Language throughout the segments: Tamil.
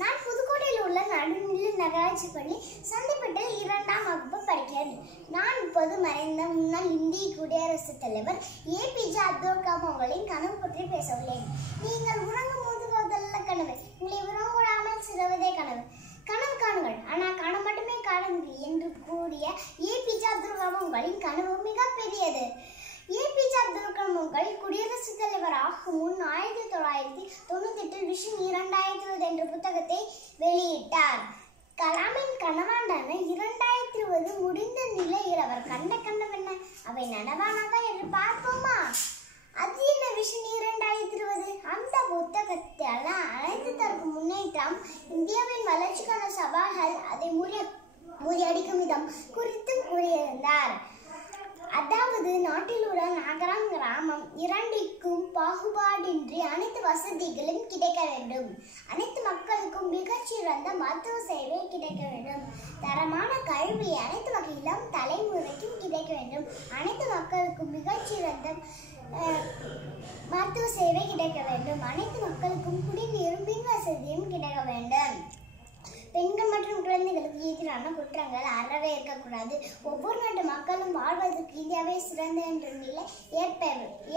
நான் புதுக்கோட்டையில் உள்ள நடுநிலை நகராட்சி பள்ளி சந்திப்பட்டில் 2ஆம் வகுப்பு படிக்கிறேன். நான் இப்போது மறைந்த முன்னாள் இந்திய குடியரசுத் தலைவர் ஏபிஜே அப்துல் கலாம் அவர்களின் கனவு பற்றி பேச உள்ளேன். நீங்கள் உறங்கும் போது முதல்ல கனவு, உங்களை உறங்கூடாமல் சிறுவதே கனவு. கனவு காணுங்கள், ஆனால் கனவு மட்டுமே காணுங்கள் என்று கூறிய ஏபிஜே அப்துல் கலாம் அவர்களின் கனவு மிகப்பெரியது. ஏபிஜே அப்துல் கலாம் அவர்கள் குடியரசுத் தலைவர் ஆகும் முன் 1998 விஷன் 2020 என்ற புத்தகத்தை வெளியிட்டார். கலாமின் கனவாண்டான 2020 முடிந்த நிலையில் அவர் கண்ட கனவென்ன, அவை நனவானதா என்று பார்ப்போமா? அது என்ன விஷன் 2020? அந்த புத்தகத்தால் அனைத்து தரப்பு முன்னேற்றம், இந்தியாவின் வளர்ச்சிக்கான சவால்கள், அதை முறியடிக்கும் விதம் குறித்தும் கூறியிருந்தார். அதாவது நாட்டில் உள்ள நகரம் கிராமம் இரண்டிற்கும் பாகுபாடின்றி அனைத்து வசதிகளும் கிடைக்க வேண்டும். அனைத்து மக்களுக்கும் மிகச்சிறந்த மருத்துவ சேவை கிடைக்க வேண்டும். தரமான கல்வி அனைத்து வகையிலும் தலைமுறைக்கும் கிடைக்க வேண்டும். அனைத்து மக்களுக்கும் மிகச்சிறந்த மருத்துவ சேவை கிடைக்க வேண்டும். அனைத்து மக்களுக்கும் குடிநீரும் மின் வசதியும் கிடைக்க வேண்டும். பெண்கள் மற்றும் குழந்தைகளுக்கு எதிரான குற்றங்கள் அறவே இருக்கக்கூடாது. ஒவ்வொரு நாட்டு மக்களும் வாழ்வதற்கு இந்தியாவே சிறந்த என்ற நிலை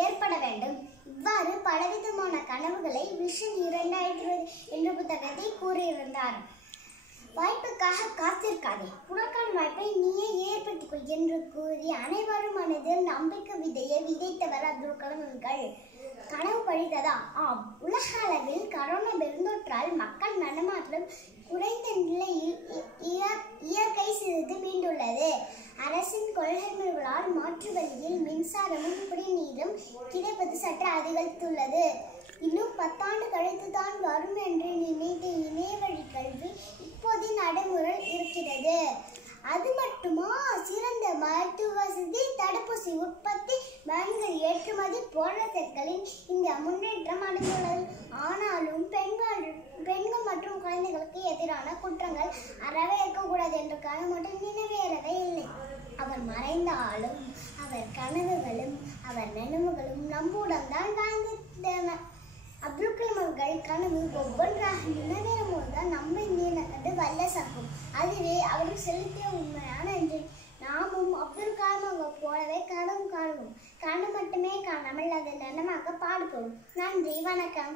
ஏற்பட வேண்டும். இவ்வாறு பலவிதமான கனவுகளை விஷன் 2020 என்ற புத்தகத்தை கூறியிருந்தார். வாய்ப்புக்காக காத்திருக்காதே, உனக்கான வாய்ப்பை நீயே ஏற்படுத்திக்கொள் என்று கூறி அனைவரும் மனதில் நம்பிக்கை விதையை விதைத்தவர் அப்துல் கலாம் அவர்கள். கனவு பழித்ததா? ஆம். உலக அளவில் கரோனா பெருந்தொற்றால் மக்கள் நடமாட்டம் குறைந்த நிலையில் இயற்கை சிறிது மீண்டுள்ளது. அரசின் கொள்கைகளால் மாற்று வழியில் மின்சாரமும் குடிநீரும் கிடைப்பது சற்று அதிகரித்துள்ளது. இன்னும் 10 ஆண்டு கழித்துதான் வரும் என்று நினைத்த இணைய வழி கல்வி இப்போது நடைமுறை இருக்கிறது. அது மட்டுமா, சிறந்த மருத்துவ வசதி, தடுப்பூசி உற்பத்தி, மருந்துகள் ஏற்றுமதி போன்றவற்றில் இந்தியா முன்னேற்றம் அடைந்துள்ளது. ஆனாலும் பெண்கள் மற்றும் குழந்தைகளுக்கு எதிரான குற்றங்கள் அறவே இருக்கக்கூடாது என்ற கனவு மட்டும் நிறைவேறவே இல்லை. அவர் மறைந்தாலும் அவர் கனவுகளும் அவர் நினைவுகளும் நம்முடன் தான் வாழ்ந்தன. அப்துல் கலாம் அவர்கள் கனவு ஒவ்வொன்றாக நிறைவேறும் போதுதான் நம்மை நீண்டது வல்லசாக்கும். அதுவே அவருக்கு செலுத்திய உண்மையான நன்றி. நாமும் அப்துல் கலாம் போலவே கனவு காணுவோம். கனவு மட்டுமே காணாமல் அதை நனவாக பாடுபோம். நன்றி, வணக்கம்.